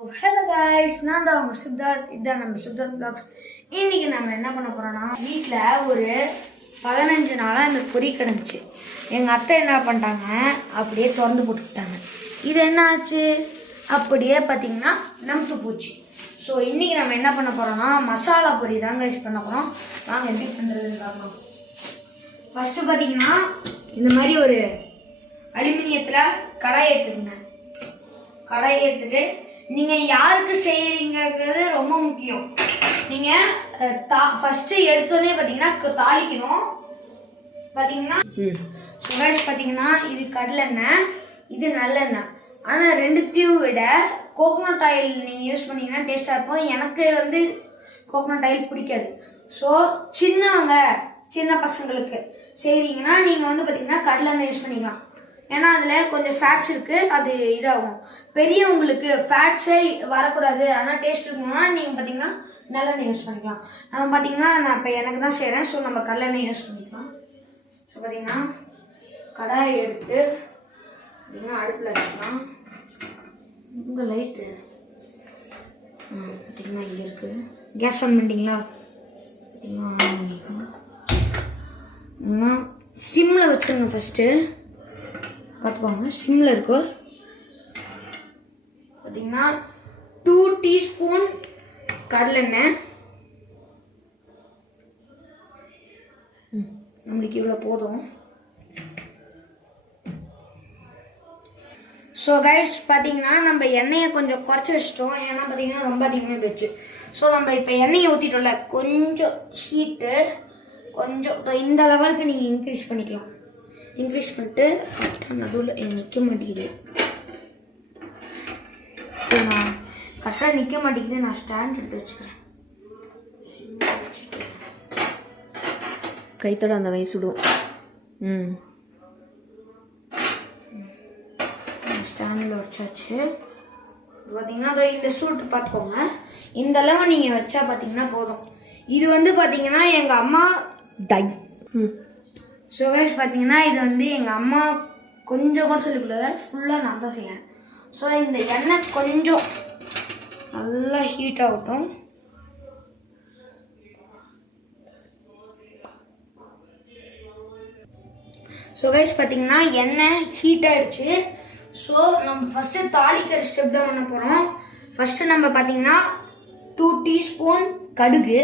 Hello guys, நான் தான் உங்கள் சித்தார்த். இதுதான் நம்ம சித்தார்த் பிளாக்ஸ். இன்றைக்கி நம்ம என்ன பண்ண போகிறோன்னா, வீட்டில் ஒரு 15 நாளாக இந்த பொறி கிடந்துச்சு. எங்கள் அத்தை என்ன பண்ணிட்டாங்க, அப்படியே திறந்து போட்டுக்கிட்டாங்க. இது என்ன ஆச்சு, அப்படியே பார்த்திங்கன்னா நமுத்து போச்சு. ஸோ இன்றைக்கி நம்ம என்ன பண்ண போகிறோன்னா, மசாலா பொரி தான் கைஸ் பண்ண போகிறோம். வாங்க எப்படி பண்ணுறதுன்னு பார்க்கலாம். ஃபஸ்ட்டு பார்த்திங்கன்னா இந்த மாதிரி ஒரு அலுமினியத்தில் கடாயை எடுத்துக்கங்க. கடாயை எடுத்துகிட்டு நீங்கள் யாருக்கு செய்கிறீங்கிறது ரொம்ப முக்கியம். நீங்கள் ஃபஸ்ட்டு எடுத்தோடனே பார்த்தீங்கன்னா தாளிக்கணும். பார்த்தீங்கன்னா சுகாஷ் பார்த்தீங்கன்னா இது கடலெண்ணெய், இது நல்லெண்ணெய். ஆனால் ரெண்டுத்தையும் விட கோகோனட் ஆயில் நீங்கள் யூஸ் பண்ணிங்கன்னா டேஸ்ட்டாக இருக்கும். எனக்கு வந்து கோகோனட் ஆயில் பிடிக்காது. ஸோ சின்ன பசங்களுக்கு செய்கிறீங்கன்னா நீங்கள் வந்து பார்த்தீங்கன்னா கடலெண்ணெய் யூஸ் பண்ணிக்கலாம். ஏன்னா அதில் கொஞ்சம் ஃபேட்ஸ் இருக்குது, அது இதாகும். பெரியவங்களுக்கு ஃபேட்ஸே வரக்கூடாது ஆனால் டேஸ்ட் இருக்கணும்னா நீங்கள் பார்த்தீங்கன்னா நல்லெண்ணெய் யூஸ் பண்ணிக்கலாம். நம்ம பார்த்தீங்கன்னா நான் இப்போ எனக்கு தான் செய்கிறேன். ஸோ நம்ம கடலெண்ணெய் யூஸ் பண்ணிக்கலாம். ஸோ பார்த்தீங்கன்னா கடாயை எடுத்து பார்த்தீங்கன்னா அடுப்பில் வச்சுக்கலாம். உங்கள் லைட்டு பார்த்தீங்கன்னா இங்கே இருக்குது. கேஸ் ஆன் பண்ணிட்டீங்களா? பார்த்தீங்கன்னா ஆன் பண்ணிக்கலாம். சிம்மில் வச்சுருங்க. ஃபஸ்ட்டு பார்த்துக்கோங்க, சிம்மில் இருக்கும். பார்த்தீங்கன்னா 2 டீஸ்பூன் கடலெண்ணெய். நம்மளுக்கு இவ்வளோ போதும். ஸோ கைஸ் பார்த்தீங்கன்னா நம்ம எண்ணெயை கொஞ்சம் குறைச்சி வச்சிட்டோம். ஏன்னா பார்த்தீங்கன்னா ரொம்ப அதிகமாக போயிடுச்சு. ஸோ நம்ம இப்போ எண்ணெயை ஊற்றிட்டோம்ல, கொஞ்சம் ஹீட்டு கொஞ்சம் இந்த லெவலுக்கு நீங்கள் இன்க்ரீஸ் பண்ணிக்கலாம். இன்க்ரீஸ் பண்ணிட்டு கரெக்டாக நடுவில் நிற்க மாட்டேங்குது. நான் கரெக்டாக நிற்க மாட்டேங்குது. நான் ஸ்டாண்ட் எடுத்து வச்சுக்கிறேன். கைத்தோட அந்த வயசுடும். ஸ்டாண்டில் வச்சாச்சு. பார்த்தீங்கன்னா அதோ இந்த சூட்டு பார்த்துக்கோங்க. இந்த அளவு நீங்கள் வச்சா பார்த்தீங்கன்னா போதும். இது வந்து பார்த்தீங்கன்னா எங்கள் அம்மா டை ஸோ கைஸ் பார்த்தீங்கன்னா இது வந்து எங்கள் அம்மா கொஞ்சம் கூட சொல்லிக்கல, ஃபுல்லாக நான் தான் செய்யறேன். ஸோ இந்த எண்ணெய் கொஞ்சம் நல்லா ஹீட் ஆகட்டும். ஸோ கைஸ் பார்த்தீங்கன்னா எண்ணெய் ஹீட் ஆகிடுச்சு. ஸோ நம்ம ஃபஸ்ட்டு தாளிக்கிற ஸ்டெப் தான் பண்ண போகிறோம். ஃபஸ்ட்டு நம்ம பார்த்தீங்கன்னா 2 டீஸ்பூன் கடுகு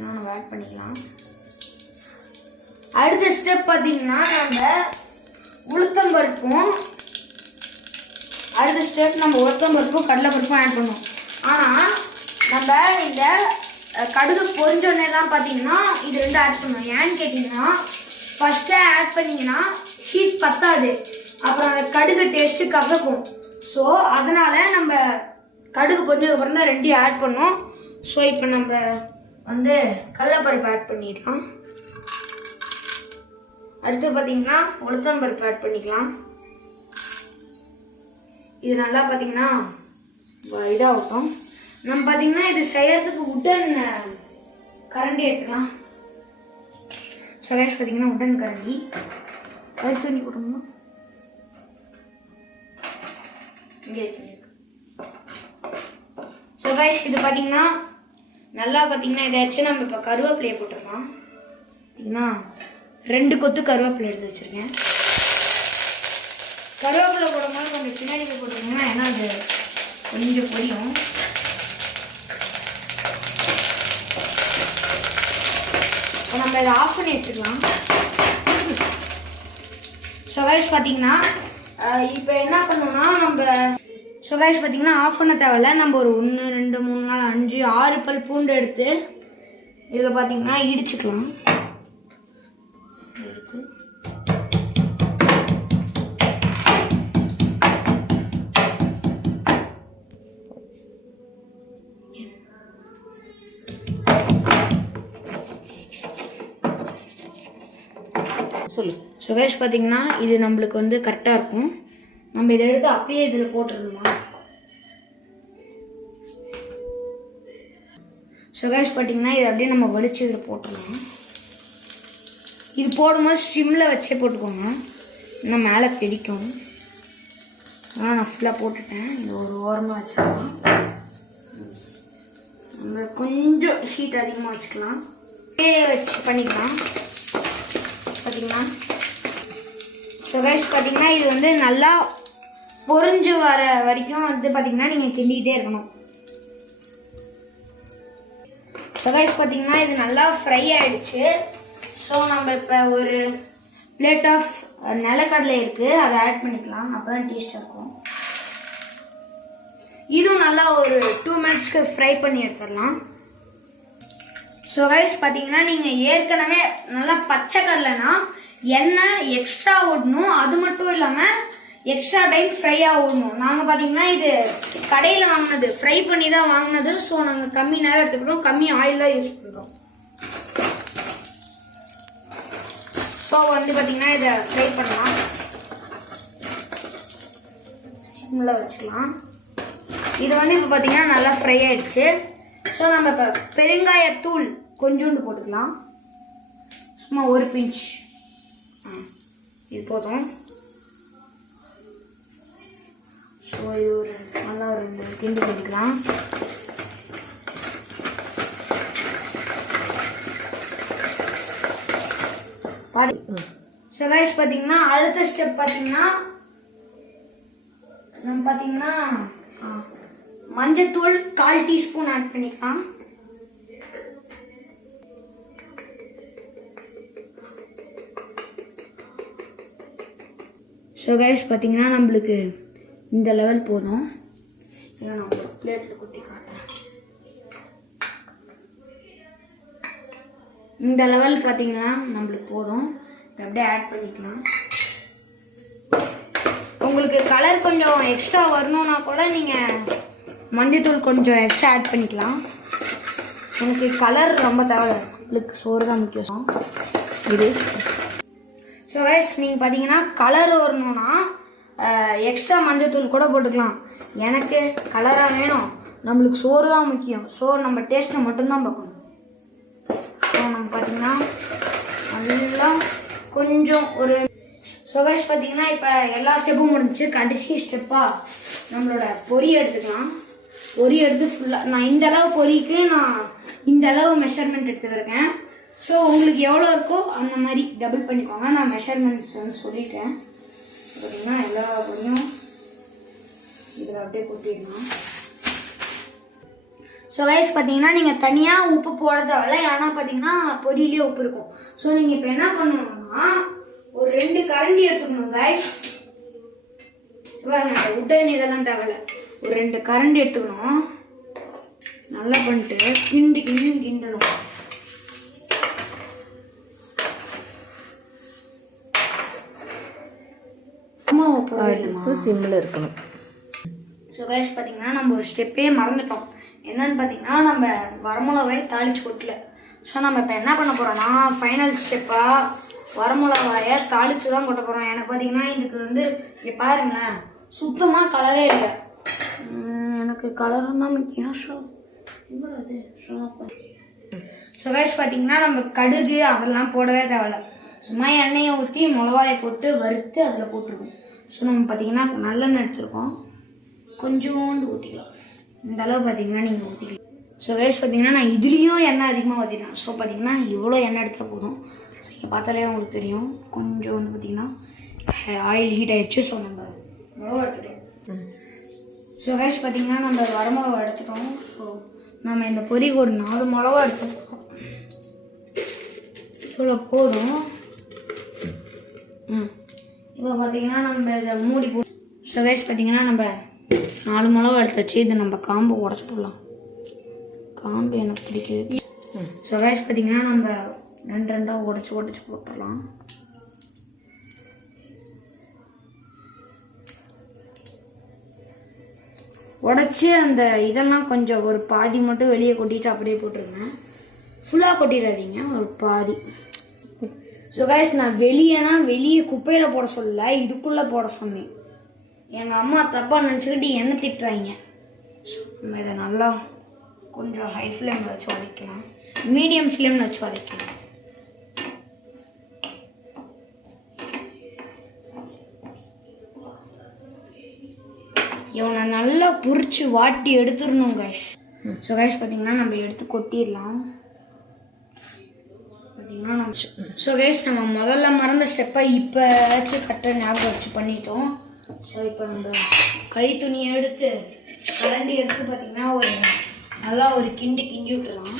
நம்ம ஆட் பண்ணிக்கலாம். அடுத்த ஸ்டெப் பார்த்தீங்கன்னா நம்ம உளுத்தம்பருப்பும் கடலைப்பருப்பும் ஆட் பண்ணுவோம். ஆனால் நம்ம இந்த கடுகு பொரிஞ்சோடனே தான் பார்த்தீங்கன்னா இது ரெண்டும் ஆட் பண்ணுவோம். ஏன்னு கேட்டிங்கன்னா ஃபஸ்ட்டே ஆட் பண்ணிங்கன்னா ஹீட் பத்தாது, அப்புறம் அந்த கடுகு டேஸ்ட்டு கசக்கும். ஸோ அதனால் நம்ம கடுகு பொரிஞ்சதுக்கப்புறம் தான் ரெண்டையும் ஆட் பண்ணோம். ஸோ இப்போ நம்ம வந்து கடலைப்பருப்பு ஆட் பண்ணிடலாம். அடுத்து பார்த்தீங்கன்னா உளுத்தம்பருப்பு ஆட் பண்ணிக்கலாம். இது நல்லா பார்த்தீங்கன்னா இதாகட்டும். நம்ம பார்த்தீங்கன்னா இது செய்யறதுக்கு உடன் கரண்டி எடுத்துக்கலாம். சகேஷ் பார்த்தீங்கன்னா உடன் கரண்டி அது தண்ணி போட்டோம்னா இங்கே சகேஷ் இது பார்த்தீங்கன்னா நல்லா பார்த்தீங்கன்னா இதாச்சு. நம்ம இப்போ கருவேப்பிலையை போட்டுடலாம். பார்த்தீங்கன்னா 2 கொத்து கருவேப்பிலை எடுத்து வச்சுருக்கேன். கருவேப்பிலை போடும்போது கொஞ்சம் பின்னாடி போட்டுருக்கீங்கன்னா ஏன்னா அது கொஞ்சம் பொரியும். இப்போ நம்ம இதை ஆஃப் பண்ணி வச்சுக்கலாம். சுகாஷ் பார்த்தீங்கன்னா இப்போ என்ன பண்ணோம்னா நம்ம சுகாஷ் பார்த்தீங்கன்னா ஆஃப் பண்ண தேவையில்ல. நம்ம ஒரு 1 2 3 4 5 6 பல் பூண்டு எடுத்து இதில் பார்த்தீங்கன்னா இடிச்சுக்கலாம். சொல்லு சுகேஷ் பார்த்தீங்கன்னா இது நம்மளுக்கு வந்து கரெக்டாக இருக்கும். நம்ம இதை எடுத்து அப்படியே இதில் போட்டுருந்தோமா. சுகேஷ் பார்த்தீங்கன்னா இது அப்படியே நம்ம வலிச்சு இதில் போட்டுருந்தோம். இது போடும்போது ஸ்டிம்மில் வச்சே போட்டுக்கோங்க, இன்னும் மேலே தெரிக்கும். ஆனால் நான் ஃபுல்லாக போட்டுட்டேன். இது ஒரு ஓரமாக வச்சுக்கலாம். நம்ம கொஞ்சம் ஹீட் அதிகமாக வச்சுக்கலாம். வச்சு பண்ணிக்கலாம். பார்த்தீங்கன்னா ஸோ கைஸ் பார்த்தீங்கன்னா இது வந்து நல்லா பொரிஞ்சு வர வரைக்கும் வந்து பார்த்தீங்கன்னா நீங்கள் கிண்டிகிட்டே இருக்கணும். ஸோ கைஸ் பார்த்தீங்கன்னா இது நல்லா ஃப்ரை ஆகிடுச்சு. ஸோ நம்ம இப்போ ஒரு பிளேட் ஆஃப் நிலக்கடலை இருக்குது, அதை ஆட் பண்ணிக்கலாம். அப்போ தான் டேஸ்ட்டாக இருக்கும். இதுவும் நல்லா ஒரு 2 மினிட்ஸ்க்கு ஃப்ரை பண்ணி எடுத்துடலாம். ஸோ கைஸ் பார்த்தீங்கன்னா நீங்கள் ஏற்கனவே நல்லா பச்சை கடலைனா எண்ணெய் எக்ஸ்ட்ரா ஓடணும். அது மட்டும் இல்லாமல் எக்ஸ்ட்ரா டைம் ஃப்ரையாக ஓடணும். நாங்கள் பார்த்தீங்கன்னா இது கடையில் வாங்கினது, ஃப்ரை பண்ணி தான் வாங்கினது. ஸோ நாங்கள் கம்மி நேரம் எடுத்துக்கிட்டோம், கம்மி ஆயில் தான் யூஸ் பண்ணுறோம். ஸோ வந்து பார்த்தீங்கன்னா இதை ஃப்ரை பண்ணலாம். சிம்மில் வச்சுக்கலாம். இது வந்து இப்போ பார்த்தீங்கன்னா நல்லா ஃப்ரை ஆகிடுச்சு. ஸோ நம்ம இப்போ பெருங்காயத்தூள் கொஞ்சோண்டு போட்டுக்கலாம். சும்மா ஒரு பிஞ்ச், இது போதும். ஸோ இது ஒரு நல்லா ஒரு கிண்டு பண்ணிக்கலாம். ஸோ கைஸ் பார்த்தீங்கன்னா அடுத்த ஸ்டெப் பார்த்தீங்கன்னா நம்ம பார்த்தீங்கன்னா மஞ்சத்தூள் 1/4 டீஸ்பூன் ஆட் பண்ணிக்கலாம். ஸோ கைஸ் பார்த்தீங்கன்னா நம்மளுக்கு இந்த லெவல் போதும். இதை நான் ஒரு பிளேட்டில் கொட்டி காட்டுறேன். இந்த லெவல் பார்த்தீங்கன்னா நம்மளுக்கு போதும். அப்படியே ஆட் பண்ணிக்கலாம். உங்களுக்கு கலர் கொஞ்சம் எக்ஸ்ட்ரா வரணும்னா கூட நீங்கள் மஞ்சத்தூள் கொஞ்சம் எக்ஸ்ட்ரா ஆட் பண்ணிக்கலாம். எனக்கு கலர் ரொம்ப தேவை, உங்களுக்கு சோறு தான் முக்கியம். இது ஸோ கைஸ் நீங்கள் பார்த்தீங்கன்னா கலர் வரணும்னா எக்ஸ்ட்ரா மஞ்சத்தூள் கூட போட்டுக்கலாம். எனக்கு கலராக வேணும், நம்மளுக்கு சோறு தான் முக்கியம். ஸோ நம்ம டேஸ்ட்டை மட்டும்தான் பார்க்கணும். ஸோ நம்ம பார்த்தீங்கன்னா அதெல்லாம் கொஞ்சம் ஒரு ஸோ கைஸ் பார்த்தீங்கன்னா இப்போ எல்லா ஸ்டெப்பும் முடிஞ்சு கடைசி ஸ்டெப்பாக நம்மளோட பொரி எடுத்துக்கலாம். பொரி எடுத்து ஃபுல்லாக நான் இந்த அளவு பொரிக்கு நான் இந்த அளவு மெஷர்மெண்ட் எடுத்துக்கிறேன். ஸோ உங்களுக்கு எவ்வளோ இருக்கோ அந்த மாதிரி டபுள் பண்ணிக்கோங்க. நான் மெஷர்மெண்ட்ஸ் வந்து சொல்லிட்டேன். பார்த்தீங்கன்னா எல்லா பொரியும் இதில் அப்படியே கொட்டிடலாம். ஸோ கைஸ் பார்த்தீங்கன்னா நீங்கள் தனியாக உப்பு போட தேவையில்ல. ஆனால் பார்த்தீங்கன்னா பொரியிலே உப்பு இருக்கும். ஸோ நீங்கள் இப்போ என்ன பண்ணணும்னா ஒரு 2 கரண்டி எடுத்துக்கணும் கைஸ். பாருங்க உடன் இதெல்லாம் தேவையில்ல. ஒரு 2 கரண்டி எடுத்துக்கணும். நல்லா பண்ணிட்டு கிண்டணும். சிம்மில் இருக்கணும். ஸோ கைஸ் பார்த்தீங்கன்னா நம்ம ஒரு ஸ்டெப்பே மறந்துட்டோம். என்னன்னு பார்த்தீங்கன்னா நம்ம வரமிளகாவை தாளிச்சு கொட்டல. ஸோ நம்ம இப்போ என்ன பண்ண போகிறோம்னா ஃபைனல் ஸ்டெப்பாக வரமிளகாயை தாளிச்சு தான் கொட்ட போகிறோம். எனக்கு பார்த்தீங்கன்னா இதுக்கு வந்து இங்கே பாருங்களேன் சுத்தமாக கலரே இல்லை. எனக்கு கலரும் தான் முக்கியம். ஸோ ஸோ கைஸ் பார்த்தீங்கன்னா நம்ம கடுகு அதெல்லாம் போடவே தேவையில்ல. சும்மா எண்ணெயை ஊற்றி மிளகாயை போட்டு வறுத்து அதில் போட்டுருக்கோம். ஸோ நம்ம பார்த்தீங்கன்னா நல்லெண்ணெய் எடுத்துருக்கோம், கொஞ்சோண்டு ஊற்றிக்கலாம். இந்த அளவு பார்த்தீங்கன்னா நீங்கள் ஊற்றிக்கலாம். ஸோ கைஸ் பார்த்தீங்கன்னா நான் இதுலேயும் எண்ணெய் அதிகமாக ஊற்றிட்டேன். ஸோ பார்த்தீங்கன்னா இவ்வளோ எண்ணெய் எடுத்தால் போதும். ஸோ இங்கே பார்த்தாலே உங்களுக்கு தெரியும் கொஞ்சம் வந்து பார்த்தீங்கன்னா ஆயில் ஹீட் ஆயிடுச்சு. ஸோ நம்ம மிளகா எடுத்துட்டோம். ஸோ கைஸ் பார்த்தீங்கன்னா நம்ம வரமிளகா எடுத்துட்டோம். ஸோ நம்ம இந்த பொரிக்கு ஒரு 4 மிளகா எடுத்துட்டோம். இவ்வளோ போதும். இப்போ பார்த்தீங்கன்னா நம்ம இதை மூடி போட்டு ஸோ கைஸ் பார்த்தீங்கன்னா நம்ம 4 மிளகா எடுத்து வச்சு இதை நம்ம காம்பு உடச்சி போடலாம். காம்பு எனக்கு பிடிக்குது. ஸோ கைஸ் பார்த்தீங்கன்னா நம்ம 2 உடச்சி போட்டுடலாம். உடச்சி அந்த இதெல்லாம் கொஞ்சம் ஒரு பாதி மட்டும் வெளியே கொட்டிட்டு அப்படியே போட்டுருங்க. ஃபுல்லாக கொட்டிடாதீங்க, ஒரு பாதி. ஸோ கைஸ் நான் வெளியே குப்பையில் போட சொல்லல, இதுக்குள்ளே போட சொன்னேன். எங்கள் அம்மா தப்பாக நினச்சிக்கிட்டு என்ன திட்டுறாங்க. ஸோ நம்ம இதை நல்லா கொஞ்சம் ஹை ஃப்ளேமில் வச்சு வதக்கலாம், மீடியம் ஃப்ளேமில் வச்சு வதக்கலாம். இவனை நல்லா பொரிச்சு வாட்டி எடுத்துடணும் கைஸ். ஸோ கைஸ் பார்த்தீங்கன்னா நம்ம எடுத்து கொட்டிடலாம். பார்த்தீங்கன்னா நம்ம ஸோ கைஸ் நம்ம முதல்ல மறந்த ஸ்டெப்பை இப்போச்சு கரெக்டாக ஞாபகம் வச்சு பண்ணிட்டோம். ஸோ இப்போ நம்ம கை துணியை எடுத்து கரண்டி எடுத்து பார்த்தீங்கன்னா நல்லா ஒரு கிண்டி விட்டுலாம்.